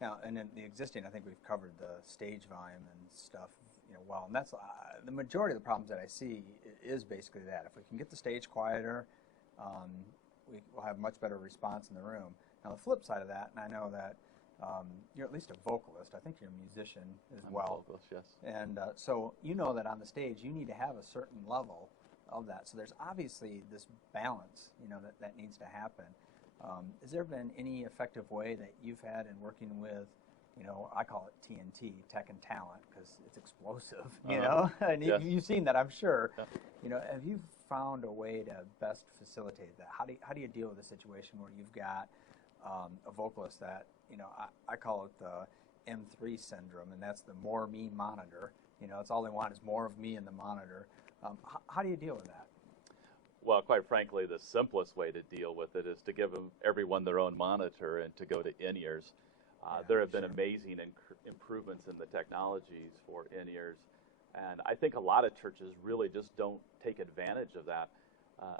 Now, and in the existing, I think we've covered the stage volume and stuff, well, and that's the majority of the problems that I see is basically that. If we can get the stage quieter, um, we will have much better response in the room. Now, the flip side of that, and I know that you're at least a vocalist. I think you're a musician as I'm well. a vocalist, yes. And so you know that on the stage you need to have a certain level of that. So there's obviously this balance, that needs to happen. Has there been any effective way that you've had in working with, I call it TNT, tech and talent, because it's explosive, and yes. you've seen that, I'm sure. Yeah. Have you found a way to best facilitate that? How do you deal with a situation where you've got a vocalist that, I call it the M3 syndrome, and that's the more me monitor. It's all they want is more of me in the monitor. How do you deal with that? Well, quite frankly, the simplest way to deal with it is to give everyone their own monitor and to go to in-ears. There have been amazing improvements in the technologies for in-ears, and I think a lot of churches really just don't take advantage of that.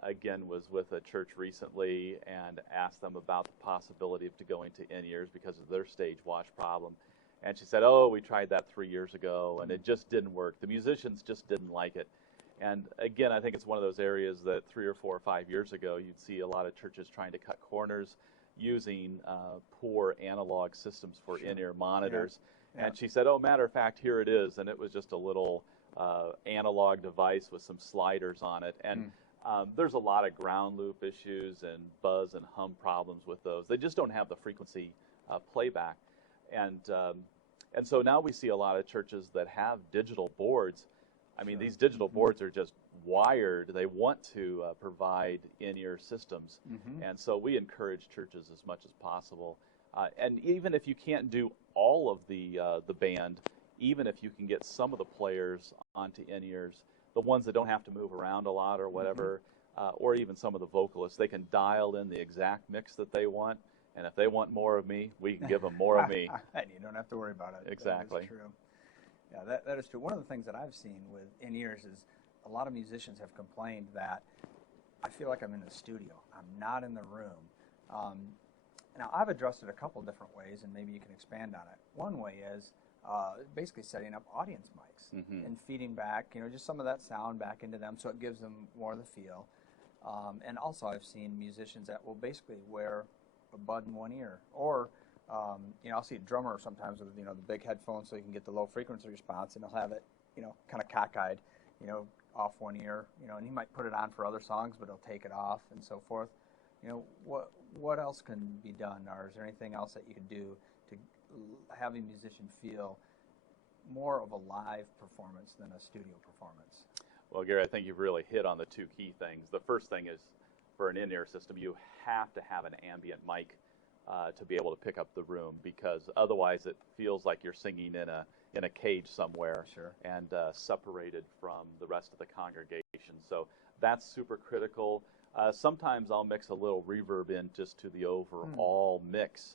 Again, was with a church recently and asked them about the possibility of going to in-ears because of their stage wash problem. And she said, oh, we tried that 3 years ago, and it just didn't work. The musicians just didn't like it. And again, I think it's one of those areas that 3 or 4 or 5 years ago, you'd see a lot of churches trying to cut corners using poor analog systems for in-ear monitors. Yeah. And she said, oh, matter of fact, here it is. And it was just a little analog device with some sliders on it. And there's a lot of ground loop issues and buzz and hum problems with those. They just don't have the frequency playback. And so now we see a lot of churches that have digital boards. I mean, these digital boards are just wired. They want to provide in-ear systems. And so we encourage churches as much as possible. And even if you can't do all of the band, even if you can get some of the players onto in-ears, the ones that don't have to move around a lot or whatever, or even some of the vocalists, they can dial in the exact mix that they want. And if they want more of me, we can give them more of me. And you don't have to worry about it. Exactly. That is true. Yeah, that is true. One of the things that I've seen with in-ears is a lot of musicians have complained that I feel like I'm in the studio. I'm not in the room. Now, I've addressed it a couple different ways, and maybe you can expand on it. One way is basically setting up audience mics and feeding back, just some of that sound back into them so it gives them more of the feel. And also I've seen musicians that will basically wear a bud in one ear, or I'll see a drummer sometimes with the big headphones so you can get the low frequency response, and he'll have it kind of cockeyed off one ear, and he might put it on for other songs, but he'll take it off and so forth. What else can be done, or is there anything else that you can do to have a musician feel more of a live performance than a studio performance? Well, Gary, I think you've really hit on the two key things. The first thing is, for an in-ear system, you have to have an ambient mic to be able to pick up the room, because otherwise it feels like you're singing in a cage somewhere and separated from the rest of the congregation. So that's super critical. Sometimes I'll mix a little reverb in just to the overall mix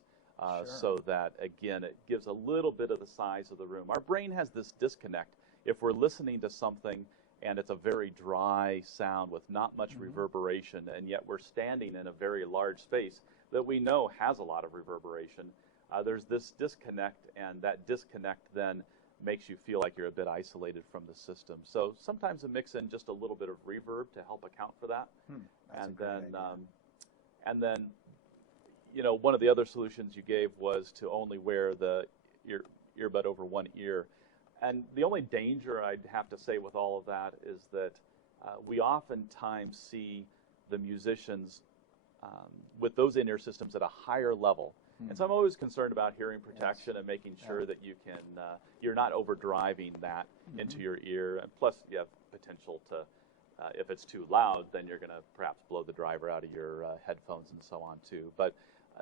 so that, again, it gives a little bit of the size of the room. Our brain has this disconnect. If we're listening to something and it's a very dry sound with not much reverberation, and yet we're standing in a very large space that we know has a lot of reverberation, there's this disconnect, and that disconnect then makes you feel like you're a bit isolated from the system. So sometimes I mix in just a little bit of reverb to help account for that. And then one of the other solutions you gave was to only wear the earbud over one ear. And the only danger I'd have to say with all of that is that we oftentimes see the musicians with those in-ear systems at a higher level. And so I'm always concerned about hearing protection and making sure that you can, you're not overdriving that into your ear. And plus, you have potential to, if it's too loud, then you're going to perhaps blow the driver out of your headphones and so on too. But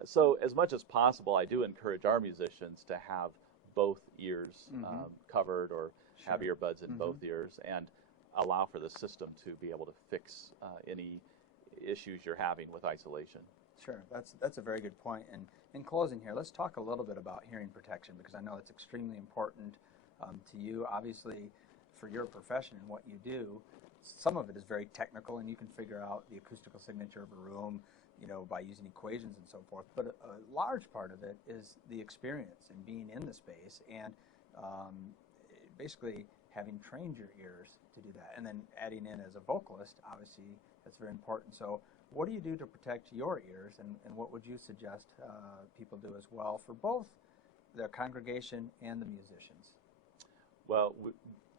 so as much as possible, I do encourage our musicians to have both ears covered, or have earbuds in both ears, and allow for the system to be able to fix any issues you're having with isolation. Sure, that's a very good point. And in closing here, let's talk a little bit about hearing protection, because I know it's extremely important to you. Obviously, for your profession and what you do, some of it is very technical, and you can figure out the acoustical signature of a room by using equations and so forth. But a large part of it is the experience and being in the space and basically having trained your ears to do that. And then adding in as a vocalist, obviously, that's very important. So what do you do to protect your ears, and what would you suggest people do as well for both the congregation and the musicians? Well, the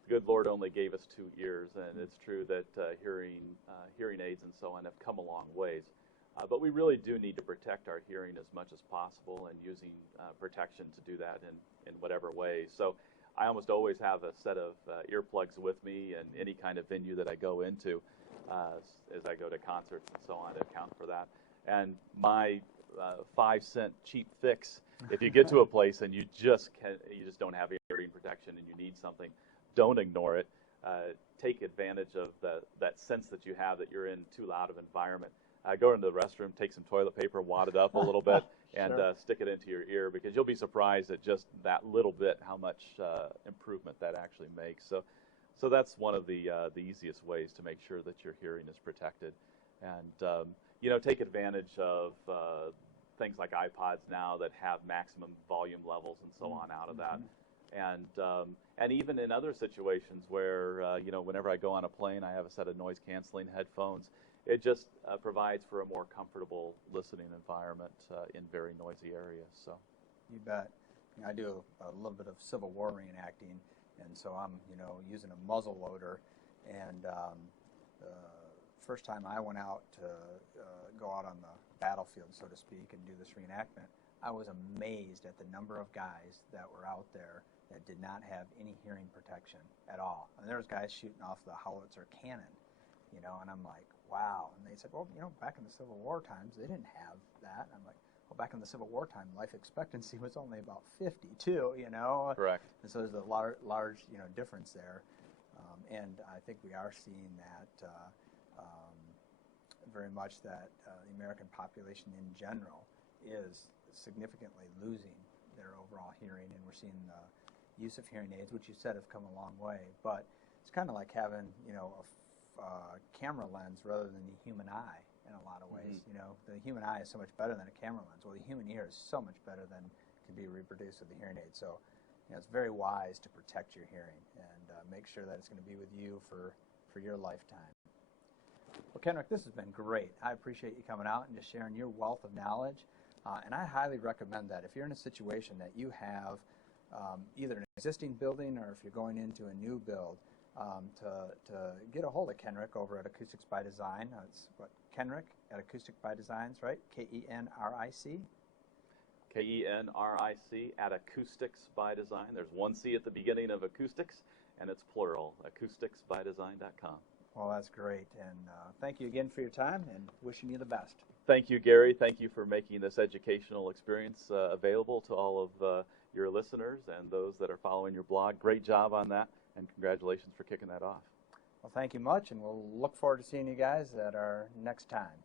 good Lord only gave us 2 ears, and it's true that hearing aids and so on have come a long ways. But we really do need to protect our hearing as much as possible, and using protection to do that in whatever way. So I almost always have a set of earplugs with me in any kind of venue that I go into, as I go to concerts and so on, to account for that. And my 5-cent cheap fix, if you get to a place and you just don't have hearing protection and you need something, don't ignore it. Take advantage of that sense that you have that you're in too loud of an environment. Go into the restroom, take some toilet paper, wad it up a little bit, and stick it into your ear, because you'll be surprised at just that little bit how much improvement that actually makes. So that's one of the easiest ways to make sure that your hearing is protected. And take advantage of things like iPods now that have maximum volume levels and so on out of that. And even in other situations where whenever I go on a plane, I have a set of noise canceling headphones. It just provides for a more comfortable listening environment in very noisy areas. So, you bet. I do a little bit of Civil War reenacting, and so I'm using a muzzle loader. And first time I went out to go out on the battlefield, so to speak, and do this reenactment, I was amazed at the number of guys that were out there that did not have any hearing protection at all. And there was guys shooting off the howitzer cannon, and I'm like, wow. And they said, well, back in the Civil War times, they didn't have that. And I'm like, well, back in the Civil War time, life expectancy was only about 52, Correct. And so there's a large, difference there. And I think we are seeing that very much, that the American population in general is significantly losing their overall hearing, and we're seeing the use of hearing aids, which you said have come a long way. But it's kind of like having, a camera lens rather than the human eye in a lot of ways. The human eye is so much better than a camera lens. Well, the human ear is so much better than can be reproduced with the hearing aid. So, it's very wise to protect your hearing and make sure that it's going to be with you for your lifetime. Well, Kenric, this has been great. I appreciate you coming out and just sharing your wealth of knowledge. And I highly recommend that if you're in a situation that you have either an existing building or if you're going into a new build, to get a hold of Kenric over at Acoustics by Design. It's Kenric at Acoustics by Designs, right? Kenric? Kenric at Acoustics by Design. There's one C at the beginning of Acoustics, and it's plural, acousticsbydesign.com. Well, that's great. And thank you again for your time, and wishing you the best. Thank you, Gary. Thank you for making this educational experience available to all of your listeners and those that are following your blog. Great job on that, and congratulations for kicking that off. Well, thank you much, and we'll look forward to seeing you guys at our next time.